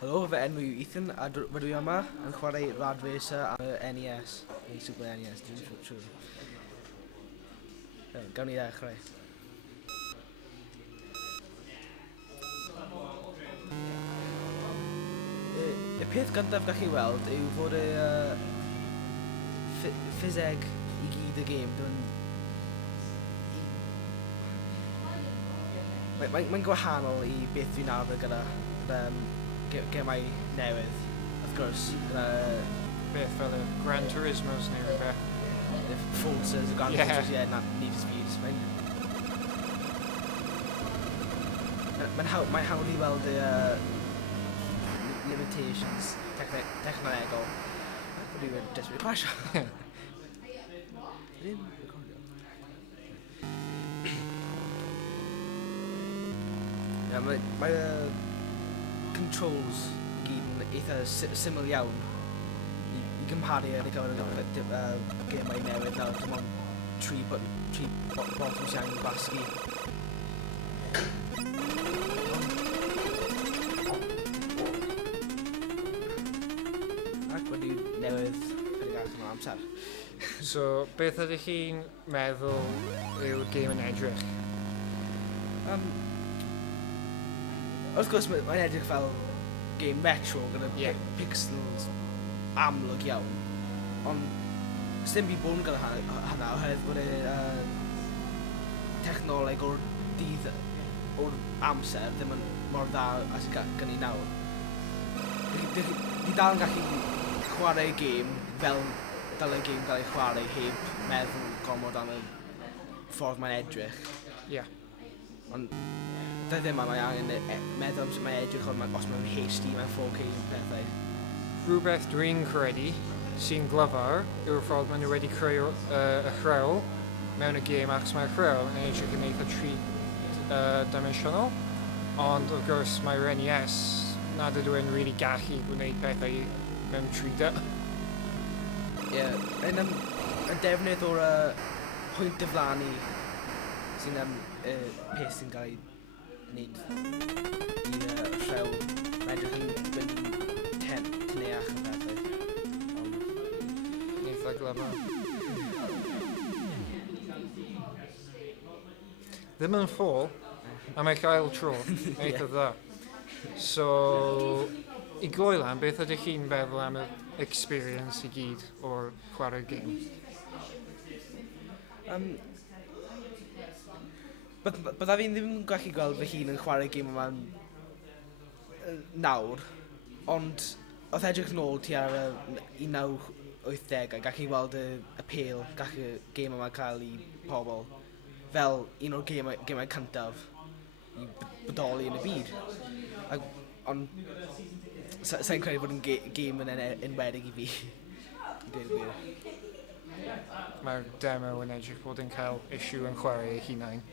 Helo, fy enw yw Ethan, a rydw i yma yn chwarae Rad Racer NES, neu Super NES, dwi'n siŵr. Gawn ni ddechrau. Y peth gyntaf gall chi weld yw fod y ffiseg i gyd y gêm. Mae'n gwahanol i beth dwi'n arfer gyda gemau newydd, wrth gwrs. Beth fel y Gran Turismos neu rhywbeth. Forces, y Gran Turismos, na Need for Speeds. Mae'n hawdd i weld y limitations technolegol. Rwy'n desbryd crasio. Ddim recordio. Mae controls i gyd yn eitha syml iawn i gymharu yn ei gyfer gemau newydd nawr. Dim ond 3 buttons iawn i basgu. Ac wedi newydd chydig arall yn amser. So, beth ydych chi'n meddwl yw'r gêm yn edrych? Wrth gwrs, mae'n edrych fel game retro gyda pixels amlwg iawn. Ond sdim byd bod gyda hynna oherwydd bod technoleg o'r dydd o'r amser ddim yn mor dda as gen i nawr. Ni dal yn gallu chwarae gêm fel dylai gêm gael ei chwarae heb meddwl gormod am y ffordd mae'n edrych. Ond ddim yma, mae angen meddwl am sut mae'n edrych os mae'n hasty, mae'n 4K pethau. Rhywbeth dwi'n credu sy'n glyfar yw'r ffordd maen nhw wedi creu y chrewl mewn y gêm achos mae'r chrewl yn edrych yn eitha tri-dimensional, ond wrth gwrs mae'r NES nad ydw i'n really gallu gwneud pethau mewn 3D. Yn defnydd o'r pwynt diflannu sy'n peth sy'n cael ei wneud i'r rhew. Mae'n edrych yn mynd teneach yn pethau. Eitha glyfar. Ddim yn ffôl, a mae cael tro, eitha dda. So, i goelan, beth ydych chi'n feddwl am y experience i gyd o'r chwarae gêm? Bydda fi'n ddim yn gallu gweld fy hun yn chwarae gêm yma'n nawr, ond wrth edrych nôl ti ar 1980, gallu weld y appeal gall y gêm yma cael i pobl fel un o'r gemau cyntaf i bodoli yn y byd. Ond sa'n credu bod yn gêm yn enwedig i fi. I dweud y gwir. Mae'r demo yn edrych bod yn cael issue yn chwarae ei hunain.